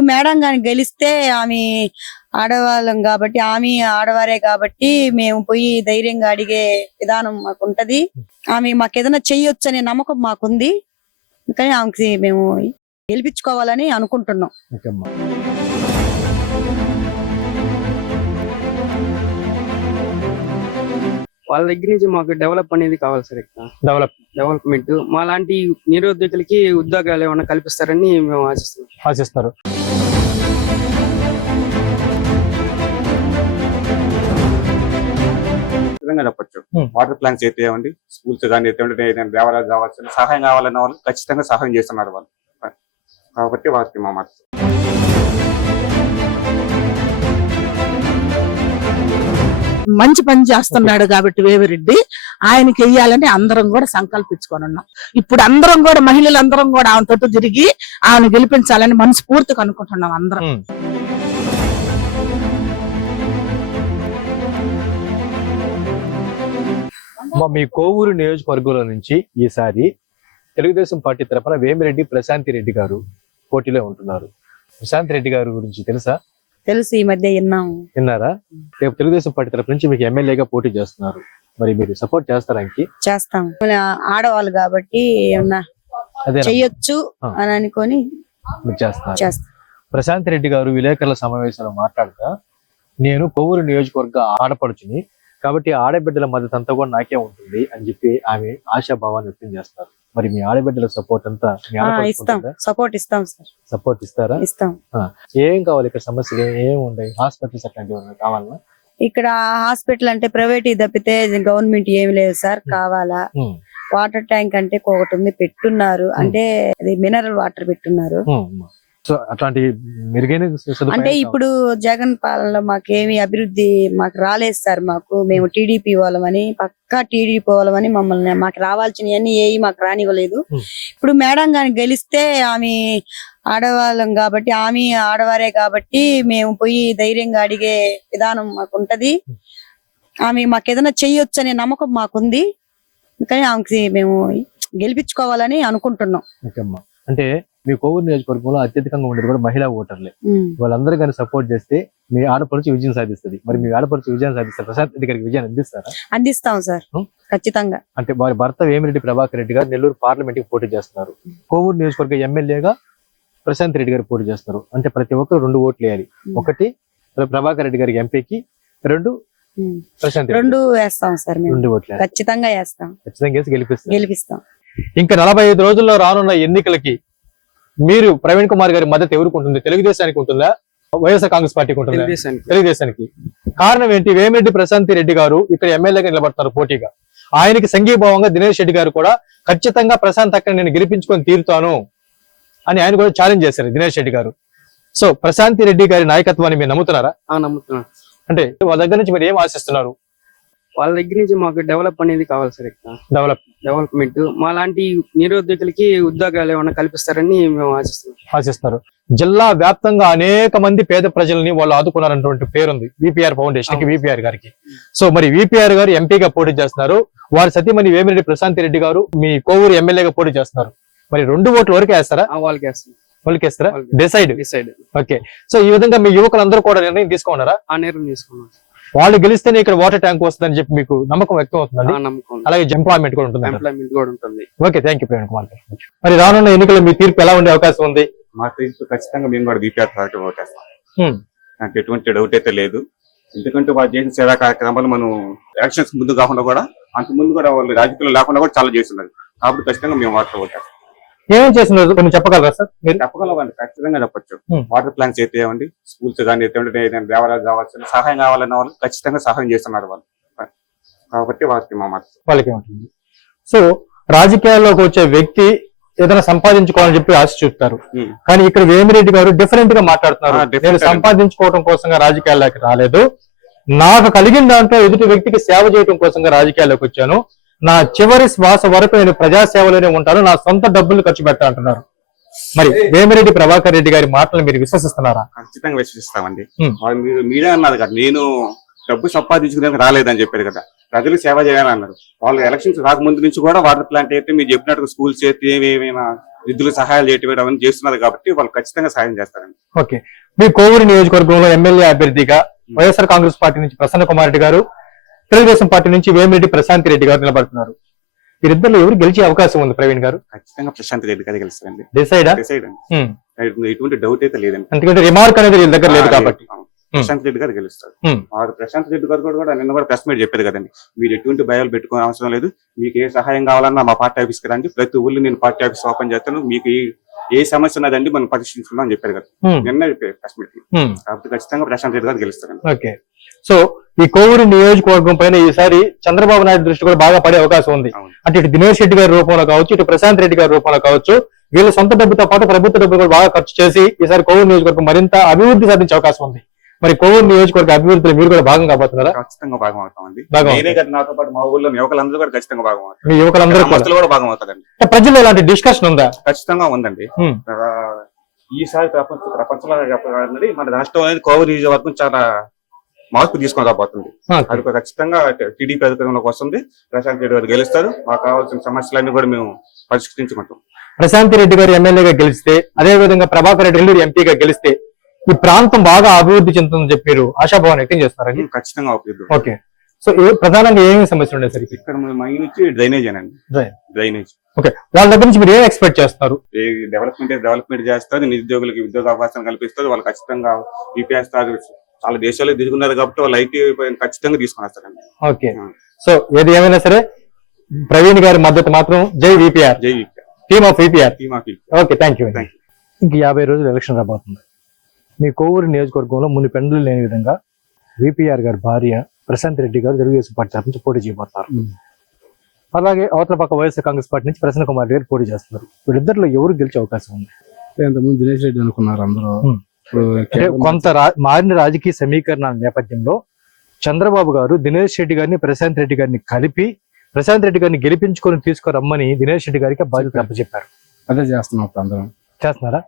ఇప్పుడు మేడం గాని గెలిస్తే ఆమె ఆడవాళ్ళం కాబట్టి ఆమె ఆడవారే కాబట్టి మేము పోయి ధైర్యంగా అడిగే విధానం మాకు ఉంటది. ఆమె మాకు ఏదైనా చెయ్యొచ్చు అనే నమ్మకం మాకుంది. కానీ ఆమెకి మేము గెలిపించుకోవాలని అనుకుంటున్నాం. వాళ్ళ దగ్గర నుంచి మాకు డెవలప్ అనేది కావాలి సార్. ఇక్కడ డెవలప్మెంట్ మా లాంటి నిరుద్యోగులకి ఉద్యోగాలు ఏమైనా కల్పిస్తారని మేము ఆశిస్తారు. చెప్పచ్చు. వాటర్ ప్లాంట్స్ అయితే ఏమండి, స్కూల్స్ కానీ అయితే దేవాలయాలు కావాల్సిన సహాయం కావాలన్న వాళ్ళు ఖచ్చితంగా సహాయం చేస్తున్నారు వాళ్ళు. కాబట్టి వారికి మా మద్దతు. మంచి పని చేస్తున్నాడు కాబట్టి వేమిరెడ్డి ఆయనకి వెయ్యాలని అందరం కూడా సంకల్పించుకొని ఉన్నాం. ఇప్పుడు అందరం కూడా మహిళలందరం కూడా ఆమె తోటి తిరిగి ఆమెను గెలిపించాలని మనస్ఫూర్తిగా అనుకుంటున్నాం అందరం. మీ కోవూరు నియోజకవర్గంలో నుంచి ఈసారి తెలుగుదేశం పార్టీ తరఫున వేమిరెడ్డి ప్రశాంతి రెడ్డి గారు పోటీలో ఉంటున్నారు. ప్రశాంతి రెడ్డి గారి గురించి తెలుసా? తెలుసు, ఈ మధ్య విన్నారా? రేపు తెలుగుదేశం పార్టీ తరఫు నుంచి మీకు ఎమ్మెల్యేగా పోటీ చేస్తున్నారు. మరి మీరు సపోర్ట్ చేస్తారా? చేస్తాం. ఆడవాళ్ళు కాబట్టి చెయ్యొచ్చు అని అనుకొని చేస్తారు. ప్రశాంతి రెడ్డి గారు విలేకరుల సమావేశంలో మాట్లాడుతా, నేను కోవూరు నియోజకవర్గ ఆడపడుచుని కాబట్టి ఆడబిడ్డల మద్దతు అంతా కూడా నాకే ఉంటుంది అని చెప్పి ఆమె ఆశాభావాన్ని వ్యక్తం చేస్తారు. మరి మీ ఆడబిడ్డల సపోర్ట్ అంతా సపోర్ట్ ఇస్తాం సార్. సపోర్ట్ ఇస్తారా? ఇస్తాం. ఏం కావాలి ఇక్కడ? సమస్యలు ఏం ఉన్నాయి? హాస్పిటల్స్ అట్లాంటివి కావాలన్నా? ఇక్కడ హాస్పిటల్ అంటే ప్రైవేట్ తప్పితే గవర్నమెంట్ ఏమి లేదు సార్. కావాలా? వాటర్ ట్యాంక్ అంటే ఒకటి ఉంది, పెట్టున్నారు. అంటే అది మినరల్ వాటర్ పెట్టున్నారు. సో అట్లాంటి మెరుగైన అంటే ఇప్పుడు జగన్ పాలనలో మాకేమి అభివృద్ధి మాకు రాలేదు సార్. మేము టీడీపీ వాళ్ళమని, పక్కా టీడీపీ వాళ్ళమని మమ్మల్ని మాకు రావాల్సినవన్నీ ఏవి మాకు రానివ్వలేదు. ఇప్పుడు మేడం గాని గెలిస్తే ఆమె ఆడవాళ్ళం కాబట్టి ఆమె ఆడవారే కాబట్టి మేము పోయి ధైర్యంగా అడిగే విధానం మాకు ఉంటది. ఆమె మాకు ఏదైనా చెయ్యొచ్చు అనే నమ్మకం మాకుంది. కానీ ఆమెకి మేము గెలిపించుకోవాలని అనుకుంటున్నాం. అంటే మీ కోవూరు నియోజకవర్గంలో అత్యధికంగా ఉండేది కూడా మహిళా ఓటర్లే. వాళ్ళందరూ కానీ సపోర్ట్ చేస్తే మీ ఆడపడుచు విజయం సాధిస్తుంది. మరి మీ ఆడపడుచు విజయం సాధిస్తారు, ప్రశాంత్ రెడ్డి గారికి విజయాన్ని అందిస్తారా? అందిస్తాం సార్, ఖచ్చితంగా. అంటే వారి భర్త వేమిరెడ్డి ప్రభాకర్ రెడ్డి గారు నెల్లూరు పార్లమెంట్ కి పోటీ చేస్తున్నారు. కోవూరు నియోజకవర్గ ఎమ్మెల్యేగా ప్రశాంత్ రెడ్డి గారు పోటీ చేస్తారు. అంటే ప్రతి ఒక్కరు 2 ఓట్లు వేయాలి. ఒకటి ప్రభాకర్ రెడ్డి గారికి ఎంపీకి, 2 ప్రశాంత్. 2 వేస్తాం సార్. 2 ఓట్లు ఖచ్చితంగా వేస్తాం. ఖచ్చితంగా వేసి గెలిపిస్తాం. ఇంకా 45 రోజుల్లో రానున్న ఎన్నికలకి మీరు ప్రవీణ్ కుమార్ గారి మద్దతు ఎవరికి ఉంటుంది? తెలుగుదేశానికి ఉంటుందా, వైఎస్ఆర్ కాంగ్రెస్ పార్టీకి ఉంటుందా? తెలుగుదేశానికి. కారణం ఏంటి? వేమిరెడ్డి ప్రశాంతి రెడ్డి గారు ఇక్కడ ఎమ్మెల్యేగా నిలబడతారు పోటీగా. ఆయనకి సంఘీభావంగా దినేష్ రెడ్డి గారు కూడా ఖచ్చితంగా ప్రశాంత్ అక్కడ నేను గెలిపించుకొని తీరుతాను అని ఆయన కూడా ఛాలెంజ్ చేశారు దినేష్ రెడ్డి గారు. సో ప్రశాంతి రెడ్డి గారి నాయకత్వాన్ని మీరు నమ్ముతున్నారా? నమ్ముతున్నాను. అంటే వాళ్ళ దగ్గర నుంచి మీరు ఏం ఆశిస్తున్నారు? వాళ్ళ దగ్గర నుంచి మాకు డెవలప్ అనేది కావాలి సార్. ఇక్కడ డెవలప్మెంట్ మా లాంటి నిరుద్యోగులకి ఉద్యోగాలు ఏమైనా కల్పిస్తారని మేము ఆశిస్తారు. జిల్లా వ్యాప్తంగా అనేక మంది పేద ప్రజల్ని వాళ్ళు ఆదుకున్నారన్నటువంటి పేరుంది విపిఆర్ ఫౌండేషన్ కి, విపిఆర్ గారికి. సో మరి విపిఆర్ గారు ఎంపీగా పోటీ చేస్తున్నారు. వారి సతీమణి వేమిరెడ్డి ప్రశాంతి రెడ్డి గారు మీ కోవూరు ఎమ్మెల్యేగా పోటీ చేస్తున్నారు. మరి 2 ఓట్లు వరకు వేస్తారా? వాళ్ళకి వేస్తారా? డిసైడ్. ఓకే. సో ఈ విధంగా మీ యువకులందరూ కూడా నిర్ణయం తీసుకున్నారా? నిర్ణయం తీసుకున్నారు. వాళ్ళు గెలిస్తేనే ఇక్కడ వాటర్ ట్యాంక్ వస్తుందని చెప్పి మీకు నమ్మకం వ్యక్తం అవుతుంది. అలాగే ఎంప్లాయ్మెంట్ కూడా ఉంటుంది. Okay, thank you Praveen Kumar గారు. మరి రానున్న ఎన్నికల్లో మీ తీర్పు ఎలా ఉండే అవకాశం ఉంది? మా తీర్పు ఖచ్చితంగా మేము కూడా బీపీఆర్ పార్టీ ఓటేస్తాం. నాకు ఎటువంటి డౌట్ అయితే లేదు. ఎందుకంటే వాళ్ళు చేసిన సేవా కార్యక్రమాలు మనం ఎలక్షన్స్ ముందు కాకుండా కూడా అంత ముందు కూడా వాళ్ళు రాజకీయాలు లేకుండా కూడా చాలా చేస్తున్నారు. కాబట్టి ఖచ్చితంగా మేము వాటర్ ఓటేస్తాం. ఏమేమి చేస్తున్నారు కొన్ని చెప్పగలరా సార్? మీరు చెప్పగలవండి, ఖచ్చితంగా చెప్పచ్చు. వాటర్ ప్లాంట్స్ అయితే ఏమండి, స్కూల్స్ కానీ అయితే దేవాలయాలు కావాల్సిన సహాయం కావాలన్న వాళ్ళు ఖచ్చితంగా సహాయం చేస్తున్నారు వాళ్ళు. కాబట్టి వారికి మా మద్దతు. వాళ్ళకి ఉంటుంది. సో రాజకీయాల్లోకి వచ్చే వ్యక్తి ఏదైనా సంపాదించుకోవాలని చెప్పి ఆశ చూపుతారు. కానీ ఇక్కడ వేమిరెడ్డి గారు డిఫరెంట్ గా మాట్లాడుతున్నారు. నేను సంపాదించుకోవడం కోసంగా రాజకీయాల్లోకి రాలేదు, నాకు కలిగిన దాంట్లో ఎదుటి వ్యక్తికి సేవ చేయడం కోసంగా రాజకీయాల్లోకి వచ్చాను, నా చివరి శ్వాస వరకు నేను ప్రజాసేవలోనే ఉంటాను, నా సొంత డబ్బులు ఖర్చు పెట్టాలంటున్నారు. మరి వేమిరెడ్డి ప్రభాకర్ రెడ్డి గారి మాటలు మీరు విశ్వసిస్తున్నారా? ఖచ్చితంగా విశ్వసిస్తామండి. మీరే అన్నారు కదా, నేను డబ్బు సంపాదించుకునే రాలేదని చెప్పారు కదా, ప్రజలు సేవ చేయాలన్నారు. వాళ్ళు ఎలక్షన్స్ రాకముందు నుంచి కూడా వాటర్ ప్లాంట్ అయితే మీరు చెప్పినట్టు స్కూల్స్ అయితే ఏమైనా నిధులు సహాయాలు చేయటం అవన్నీ చేస్తున్నారు కాబట్టి వాళ్ళు ఖచ్చితంగా సహాయం చేస్తారండి. ఓకే, మీ కోవూరు నియోజకవర్గంలో ఎమ్మెల్యే అభ్యర్థిగా వైఎస్ఆర్ కాంగ్రెస్ పార్టీ నుంచి ప్రసన్న కుమార్ రెడ్డి గారు, తెలుగుదేశం పార్టీ నుంచి వేమిరెడ్డి ప్రశాంత్ రెడ్డి గారు నిలబడుతున్నారు. వీరిద్దరు ఎవరు గెలిచే అవకాశం ఉంది ప్రవీణ్ గారు? ఖచ్చితంగా ప్రశాంత్ రెడ్డి గారు గెలుస్తారండి. డిసైడ్ డిసైడ్ అండి, ఎటువంటి డౌట్ అయితే లేదండి. ఎందుకంటే రిమార్క్ అనేది వీళ్ళ దగ్గర లేదు కాబట్టి ప్రశాంత్ రెడ్డి గారు గెలుస్తారు. ప్రశాంత్ రెడ్డి గారు కూడా నిన్న కూడా ప్రెస్ మీట్ చెప్పారు కదండి, మీరు ఎటువంటి భయాలు పెట్టుకోని అవసరం లేదు, మీకు ఏ సహాయం కావాలన్నా మా పార్టీ ఆఫీస్కి రండి, ప్రతి ఊళ్ళో నేను పార్టీ ఆఫీస్ ఓపెన్ చేస్తాను, మీకు ఏ సమస్య ఉన్నదండి మనం పరిశీలించుకుందాం అని చెప్పారు కదా నిన్న ప్రెస్ మీట్. కాబట్టి ఖచ్చితంగా ప్రశాంత్ రెడ్డి గారు గెలుస్తారండి. ఓకే, సో ఈ కోవూరు నియోజకవర్గం పైన ఈసారి చంద్రబాబు నాయుడు దృష్టి కూడా బాగా పడే అవకాశం ఉంది. అంటే ఇటు దినేష్ రెడ్డి గారి రూపంలో కావచ్చు, ఇటు ప్రశాంత్ రెడ్డి గారి రూపంలో కావచ్చు, వీళ్ళ సొంత డబ్బుతో పాటు ప్రభుత్వ డబ్బులు కూడా బాగా ఖర్చు చేసి ఈసారి కోవూరు నియోజకవర్గం మరింత అభివృద్ధి సాధించే అవకాశం ఉంది. మరి కోవూరు నియోజకవర్గ అభివృద్ధిలో మీరు కూడా భాగం కాబోతున్నారా? ఖచ్చితంగా భాగం అవుతామండి. నేనే కదా నాతో పాటు మా ఊళ్ళో యువకులందరూ కూడా ఖచ్చితంగా భాగం అవుతారు. మీ యువకులందరూ కూడా భాగం అవుతారండి. ప్రజల్లో ఇలాంటి డిస్కషన్ ఉందా? ఖచ్చితంగా ఉందండి. ఈసారి ప్రపంచంలో చెప్పాలన్నది మన రాష్ట్రం అనేది కోవూరు నియోజకవర్గం చాలా మార్పు తీసుకొని రాబోతుంది. అది ఖచ్చితంగా టీడీపీ అధికారంలోకి వస్తుంది. ప్రశాంత్ రెడ్డి గారు గెలుస్తారు. మాకు కావాల్సిన సమస్యలన్నీ కూడా మేము పరిష్కరించుకుంటాం. ప్రశాంత్ రెడ్డి గారు ఎమ్మెల్యేగా గెలిస్తే, అదే విధంగా ప్రభాకర్ రెడ్డి ఎంపీగా గెలిస్తే ఈ ప్రాంతం బాగా అభివృద్ధి చెందుతుందని చెప్పి మీరు ఆశాభావాన్ని వ్యక్తం చేస్తారండి? ఖచ్చితంగా అభివృద్ధి. ఓకే, సో ప్రధానంగా ఏమేమి సమస్యలు ఉన్నాయి సార్ ఇక్కడ? మెయిన్ వచ్చి డ్రైనేజ్ అనండి, డ్రైనేజ్. ఓకే, వాళ్ళ దగ్గర నుంచి మీరు ఏం ఎక్స్పెక్ట్ చేస్తారు? డెవలప్మెంట్ చేస్తారు, నిరుద్యోగులకు ఉద్యోగ అవకాశాలు కల్పిస్తారు, వాళ్ళు ఖచ్చితంగా ఈపీఎస్తారు. చాలా దేశాలు దిగుతున్నారు కాబట్టి వాళ్ళు ఐటీ ఖచ్చితంగా తీసుకుని వస్తారండి. ఓకే, సో ఏది ఏమైనా సరే ప్రవీణ్ గారి మద్దతు మాత్రం జై విపిఆర్, జై VPR, team of VPR. Okay, thank you. Thank you. ఇంక 50 రోజులు ఎలక్షన్ రాబోతుంది. మీ కోవూరు నియోజకవర్గంలో మునిపెండ్లు లేని విధంగా విపిఆర్ గారి భార్య ప్రశాంత్ రెడ్డి గారు తెలుగుదేశం పార్టీ తరఫు నుంచి పోటీ చేయబోతున్నారు. అలాగే అవతల పక్క వైఎస్ఆర్ కాంగ్రెస్ పార్టీ నుంచి ప్రసన్న కుమార్ రెడ్డి గారు పోటీ చేస్తున్నారు. వీళ్ళిద్దరిలో ఎవరు గెలిచే అవకాశం ఉంది? ఇంతకుముందు దినేష్ రెడ్డి అనుకున్నారు అందరూ. అంటే కొంత మారిన రాజకీయ సమీకరణాల నేపథ్యంలో చంద్రబాబు గారు దినేష్ రెడ్డి గారిని ప్రశాంత్ రెడ్డి గారిని కలిపి ప్రశాంత్ రెడ్డి గారిని గెలిపించుకొని తీసుకురమ్మని దినేష్ రెడ్డి గారికి బాధ్యత అప్పచెప్పారు. అదే చేస్తున్నాం అందరం. చేస్తున్నారా?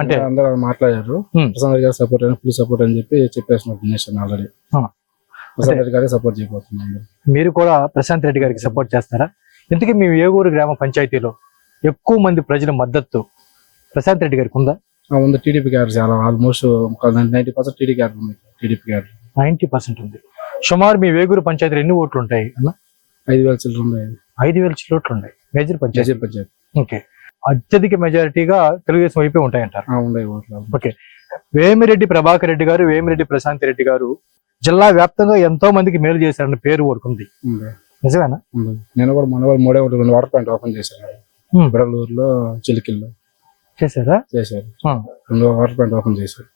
అంటే అందరూ మాట్లాడారు. ప్రశాంత్ రెడ్డి గారు సపోర్ట్ అయినా ఫుల్ సపోర్ట్ అని చెప్పి చెప్పేస్తున్నారు దినేష్ అని ఆల్రెడీ. ప్రశాంత్ రెడ్డి గారికి సపోర్ట్ చేయబోతున్నారు. మీరు కూడా ప్రశాంత్ రెడ్డి గారికి సపోర్ట్ చేస్తారా? ఇంతకీ మీ ఏగూరు గ్రామ పంచాయతీలో ఎక్కువ మంది ప్రజల మద్దతు ప్రశాంత్ రెడ్డి గారికి ఉందా? ఉంది. టీడీపీ గారు చాలా ఆల్మోస్ట్ 90% టీడీపీ గారు ఉంది. టీడీపీ గారు 90% ఉంది. సుమారు మీ వేగూరు పంచాయతీలో ఎన్ని ఓట్లు ఉంటాయి అన్న? 5,000 చిల్లర ఉన్నాయి. 5,000 చిల్లర ఉంటాయి మేజర్ పంచాయతీ. పంచాయతీ. ఓకే, అత్యధిక మెజారిటీగా తెలుగుదేశం వైపే ఉంటాయంటారు. ఉన్నాయి ఓట్లు. ఓకే, వేమిరెడ్డి ప్రభాకర్ రెడ్డి గారు, వేమిరెడ్డి ప్రశాంత్ రెడ్డి గారు జిల్లా వ్యాప్తంగా ఎంతో మందికి మేలు చేశారన్న పేరు వరకుంది. నిజమేనా? నేను కూడా మన వాళ్ళు 2 వాటర్ ప్లాంట్ ఓపెన్ చేశాను. బెడలూరులో, చిలికిల్లో చేశారు. 2 వాటర్ ప్లాంట్ ఓపెన్ చేశారు.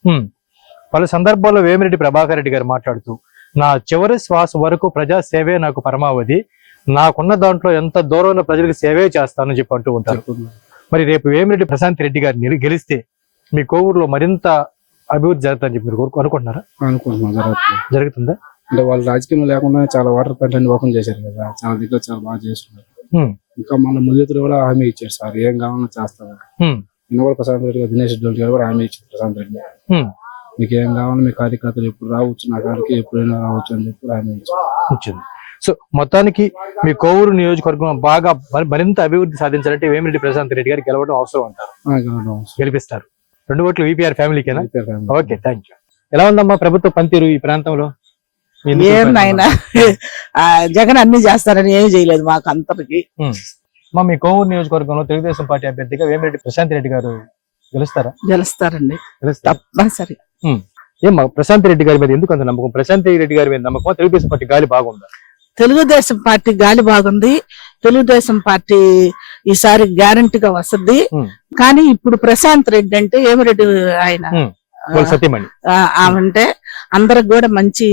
పలు సందర్భాల్లో వేమిరెడ్డి ప్రభాకర్ రెడ్డి గారు మాట్లాడుతూ, నా చివరి శ్వాస వరకు ప్రజా సేవే నాకు పరమావధి, నాకున్న దాంట్లో ఎంత దూరంలో ప్రజలకు సేవే చేస్తానని చెప్పి అంటూ ఉంటారు. మరి రేపు వేమిరెడ్డి ప్రశాంత్ రెడ్డి గారిని గెలిస్తే మీ కోవూరులో మరింత అభివృద్ధి జరుగుతుందని చెప్పి మీరు అనుకుంటున్నారా? అనుకుంటున్నాం. జరుగుతుందా? అంటే వాళ్ళు రాజకీయం లేకుండా చాలా వాటర్ ప్లాంట్ అన్ని ఓపెన్ చేశారు కదా, చాలా దగ్గర చాలా బాగా చేస్తున్నారు. ఇంకా మన ముందుతులు కూడా హామీ ఇచ్చారు సార్, ఏం కావాలన్నా చేస్తారు. నిన్న కూడా ప్రశాంత్ రెడ్డి గారు, దినేష్ రెడ్డి గారు కూడా హామీ ఇచ్చారు. ప్రశాంత్ రెడ్డి మీకు ఏం కావాలో మీ కార్యకర్తలు ఎప్పుడు రావచ్చు, నా కాడికి ఎప్పుడైనా రావచ్చు అని చెప్పి హామీ ఇచ్చింది. సో మొత్తానికి మీ కోవూరు నియోజకవర్గం బాగా మరింత అభివృద్ధి సాధించాలంటే వేమిరెడ్డి ప్రశాంత్ రెడ్డి గారికి గెలవడం అవసరం అంటారు. గెలిపిస్తారు. 2 ఓట్లు విపిఆర్ ఫ్యామిలీకేనా? Okay, thank you. ఎలా ఉందమ్మా ప్రభుత్వ పనితీరు ఈ ప్రాంతంలో? ఏం నాయన జగన్ అన్ని చేస్తారని ఏమి చేయలేదు మాకు అందరికి. మీ కోవూరు నియోజకవర్గంలో తెలుగుదేశం పార్టీ అభ్యర్థిగా వేమిరెడ్డి ప్రశాంత్ రెడ్డి గారు గెలుస్తారా? గెలుస్తారండి తప్పనిసరి. ఏమా ప్రశాంత్ రెడ్డి గారి మీద ఎందుకు అంత నమ్మకం? ప్రశాంత్ రెడ్డి గారి మీద నమ్మకం, తెలుగుదేశం పార్టీ గాలి బాగుందా? తెలుగుదేశం పార్టీ గాలి బాగుంది. తెలుగుదేశం పార్టీ ఈసారి గ్యారంటీగా వస్తుంది. కానీ ఇప్పుడు ప్రశాంత్ రెడ్డి అంటే ఏమిరెడ్డి ఆయన సత్యమణి అంటే అందరికి కూడా మంచి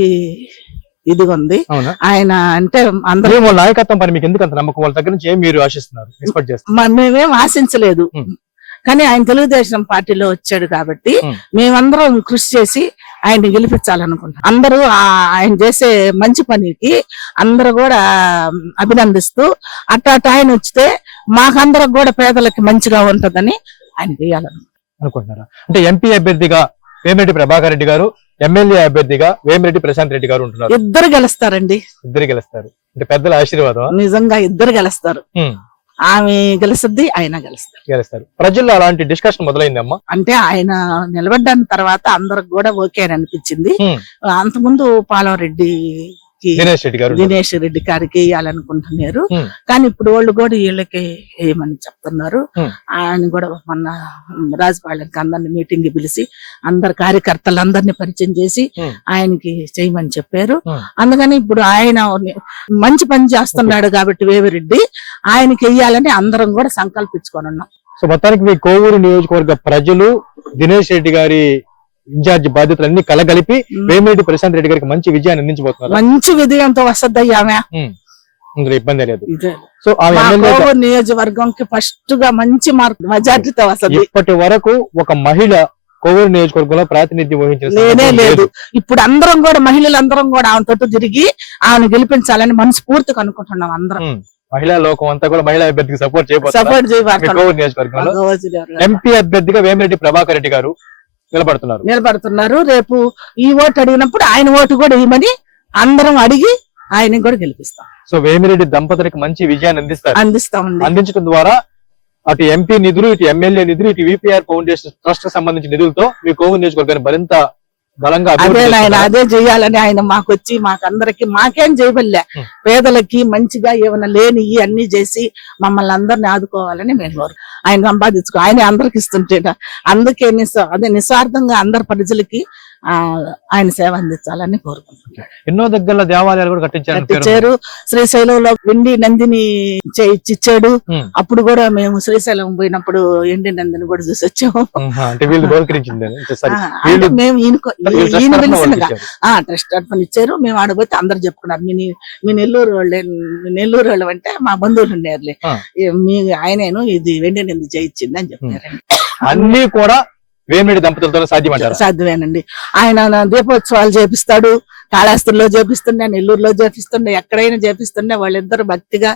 ఇదిగా ఉంది. ఆయన అంటే అందరూ నాయకత్వం పని మీకు ఎందుకు అంత నమ్మకం? వాళ్ళ దగ్గర నుంచి ఏం మీరు ఆశిస్తున్నారు, ఎక్స్పెక్ట్ చేస్తున్నారు? మేమేం ఆశించలేదు, కానీ ఆయన తెలుగుదేశం పార్టీలో వచ్చాడు కాబట్టి మేమందరం కృషి చేసి ఆయన్ని గెలిపించాలనుకుంటున్నాం. అందరూ ఆయన చేసే మంచి పనికి అందరూ కూడా అభినందిస్తూ అట్ట ఆయన వచ్చితే మాకందరికి కూడా పేదలకి మంచిగా ఉంటుందని ఆయన చేయాలనుకుంటున్నారా? అంటే ఎంపీ అభ్యర్థిగా వేమిరెడ్డి ప్రభాకర్ రెడ్డి గారు, ఎమ్మెల్యే అభ్యర్థిగా వేమిరెడ్డి ప్రశాంత్ రెడ్డి గారు ఉంటున్నారు. ఇద్దరు గెలుస్తారండి. ఇద్దరు గెలుస్తారు అంటే పెద్దల ఆశీర్వాదం. నిజంగా ఇద్దరు గెలుస్తారు. ఆమె గెలుస్తుంది, ఆయన గెలుస్తారు. ప్రజల్లో అలాంటి డిస్కషన్ మొదలైందమ్మా. అంటే ఆయన నిలబడ్డాని తర్వాత అందరికి కూడా ఓకే అని అనిపించింది. అంతకుముందు పాలరెడ్డి దినేష్ రెడ్డి గారికి వేయాలనుకుంటున్నారు, కానీ ఇప్పుడు వాళ్ళు కూడా వీళ్ళకి వేయమని చెప్తున్నారు. ఆయన కూడా మొన్న రాజపాలెంకి అందరిని మీటింగ్ పిలిచి అందరు కార్యకర్తలందరినీ పరిచయం చేసి ఆయనకి చేయమని చెప్పారు. అందుకని ఇప్పుడు ఆయన మంచి పని చేస్తున్నాడు కాబట్టి వేమిరెడ్డి ఆయనకి వేయాలని అందరం కూడా సంకల్పించుకొని ఉన్నాం. సో మొత్తానికి మీ కోవూరు నియోజకవర్గ ప్రజలు దినేష్ రెడ్డి గారి ఇన్ఛార్జ్ బాధ్యతలన్నీ కలగలిపి వేమిరెడ్డి ప్రశాంత్ రెడ్డి గారికి మంచి విజయాన్ని అందించబోతున్నారు. మంచి విజయంతో వస్తుంది ఆమె, ఇందులో ఇబ్బంది లేదు. సో నియోజకవర్గంకి ఫస్ట్ గా మంచి మార్క్ మెజార్టీతో వస్తుంది. ఇప్పటి వరకు ఒక మహిళ కోవూరు నియోజకవర్గంలో ప్రాతినిధ్యం వహించిన లేదు. ఇప్పుడు అందరం కూడా మహిళలందరం కూడా ఆమె తోటి తిరిగి ఆమెను గెలిపించాలని మనస్ఫూర్తిగా అనుకుంటున్నాం అందరం. మహిళా లోకం అంతా కూడా మహిళా అభ్యర్థికి సపోర్ట్ చేయబోతున్నారు. కోవూరు నియోజకవర్గంలో ఎంపీ అభ్యర్థిగా వేమిరెడ్డి ప్రభాకర్ రెడ్డి గారు నిలబడుతున్నారు. రేపు ఈ ఓటు అడిగినప్పుడు ఆయన ఓటు కూడా ఇవ్వమని అందరం అడిగి ఆయన కూడా గెలిపిస్తాం. సో వేమిరెడ్డి దంపతులకు మంచి విజయాన్ని అందించడం ద్వారా అటు ఎంపీ నిధులు, ఇటు ఎమ్మెల్యే నిధులు, ఇటు విపిఆర్ ఫౌండేషన్ ట్రస్ట్ సంబంధించిన నిధులతో మీ కోవూరు నియోజకవర్గాన్ని మరింత బలంగా అదే చేయాలని ఆయన మాకు వచ్చి మాకందరికి మాకేం చేయబల్లే, పేదలకి మంచిగా ఏమైనా లేని అన్ని చేసి మమ్మల్ని అందరిని ఆదుకోవాలని మేము ఆయన సంపాదించుకో ఆయన అందరికి ఇస్తుంటే అందుకే అదే నిస్వార్థంగా అందరి ప్రజలకి ఆయన సేవ అందించాలని కోరుకుంటున్నాడు. ఎన్నో దగ్గర దేవాలయాలు కూడా కట్టించారు. శ్రీశైలంలో వెండి నందిని ఇచ్చాడు. అప్పుడు కూడా మేము శ్రీశైలం పోయినప్పుడు ఎండి నందిని కూడా చూసి వచ్చాము. మేము ఈయన పిలిచినగా ట్రస్ట్ తరఫున ఇచ్చారు. మేము ఆడపోతే అందరు చెప్పుకున్నారు మీ నెల్లూరు వాళ్ళు అంటే మా బంధువులు ఉండేరులే, మీ ఆయనేను ఇది వెండి నంది చేయించింది అని చెప్పారండి. అన్ని కూడా వేమిరెడ్డి దంపతులతో సాధ్యమేనండి. ఆయన దీపోత్సవాలు చేపిస్తాడు, కాళహస్తిలో చేపిస్తుండే, నెల్లూరులో చేపిస్తుండే, ఎక్కడైనా చేపిస్తుండే. వాళ్ళిద్దరు భక్తిగా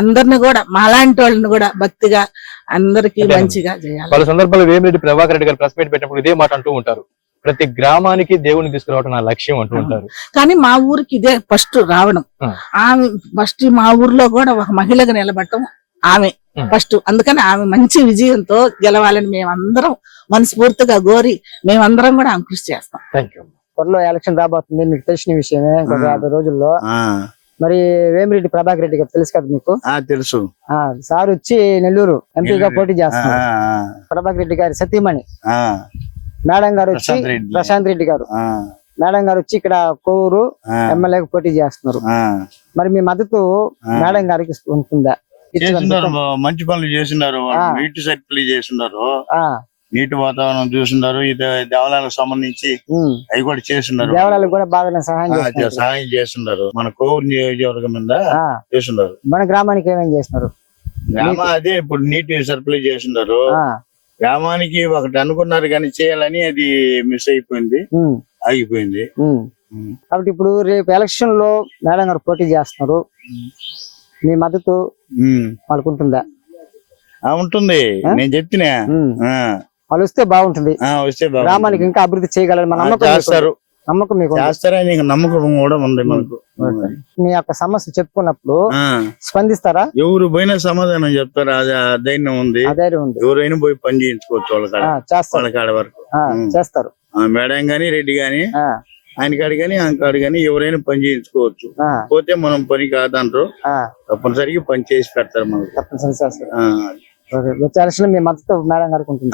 అందరిని కూడా మాలాంటి వాళ్ళని కూడా భక్తిగా అందరికి మంచిగా చేయాలి. పలు సందర్భాల్లో వేమిరెడ్డి ప్రభాకర్ రెడ్డి గారు ప్రెస్ మీట్ పెట్టినప్పుడు ఇదే మాట అంటూ ఉంటారు, ప్రతి గ్రామానికి దేవుని తీసుకురావడం నా లక్ష్యం అంటూ ఉంటారు. కానీ మా ఊరికి ఇదే ఫస్ట్ రావడం. ఆమె ఫస్ట్ మా ఊర్లో కూడా ఒక మహిళగా నిలబడటం ఆమె ఫస్ట్. అందుకని ఆమె మంచి విజయంతో గెలవాలని మేమందరం మనస్ఫూర్తిగా కోరి మేమందరం కూడా ఆమె కృషి చేస్తాం. త్వరలో ఎలక్షన్ రాబోతుంది, మీకు తెలిసిన విషయమే. ఒక 50 రోజుల్లో మరి వేమిరెడ్డి ప్రభాకర్ రెడ్డి గారు తెలుసు కదా మీకు? తెలుసు. సార్ వచ్చి నెల్లూరు ఎంపీగా పోటీ చేస్తున్నారు. ప్రభాకర్ రెడ్డి గారి సతీమణి మేడం గారు వచ్చి ప్రశాంత్ రెడ్డి గారు మేడం గారు వచ్చి ఇక్కడ కోవూరు ఎమ్మెల్యేగా పోటీ చేస్తున్నారు. మరి మీ మద్దతు మేడం గారికి ఉంటుందా? మంచి పనులు చేస్తున్నారు, నీటి సర్కిల్ చేస్తున్నారు, నీటి వాతావరణం చూస్తున్నారు. ఇది దేవాలయాలకు సంబంధించి అవి కూడా చేస్తున్నారు. దేవాలయాలకు కూడా బాగా సహాయం చేస్తున్నారు. మన కోవూరు నియోజకవర్గం మీద చేస్తున్నారు. మన గ్రామానికి ఏమేమి చేస్తున్నారు? అదే ఇప్పుడు నీటి సర్కిల్ చేస్తున్నారు. గ్రామానికి ఒకటి అనుకున్నారు కానీ చేయాలని అది మిస్ అయిపోయింది, ఆగిపోయింది. కాబట్టి ఇప్పుడు రేపు ఎలక్షన్ లో మేడం గారు పోటీ చేస్తున్నారు, మీ మద్దతు వాళ్ళకు ఉంటుందా? ఉంటుంది. నేను చెప్తున్నా వాళ్ళు వస్తే బాగుంటుంది, గ్రామానికి ఇంకా అభివృద్ధి చేయగలరు. మన నమ్మకం మీకు చేస్తారని నమ్మకం కూడా ఉంది మనకు. మీ యొక్క సమస్య చెప్పుకున్నప్పుడు స్పందిస్తారా? ఎవరు పోయినా సమాధానం చెప్తారు. అది ధైర్యం ఉంది, ఎవరైనా పోయి పని చేయించుకోవచ్చు వాళ్ళ కాడ వరకు చేస్తారు. మేడం గాని రెడ్డి గాని ఆయన కాడు కానీ ఆయన కాడు కానీ ఎవరైనా పని చేయించుకోవచ్చు. పోతే మనం పని కాదంటారు, తప్పనిసరిగా పని చేసి పెడతారు మనకు. తప్పనిసరి చేస్తారు. వచ్చే ఎలక్షన్ మీ మద్దతు మేడం గారికి ఉంటుంది.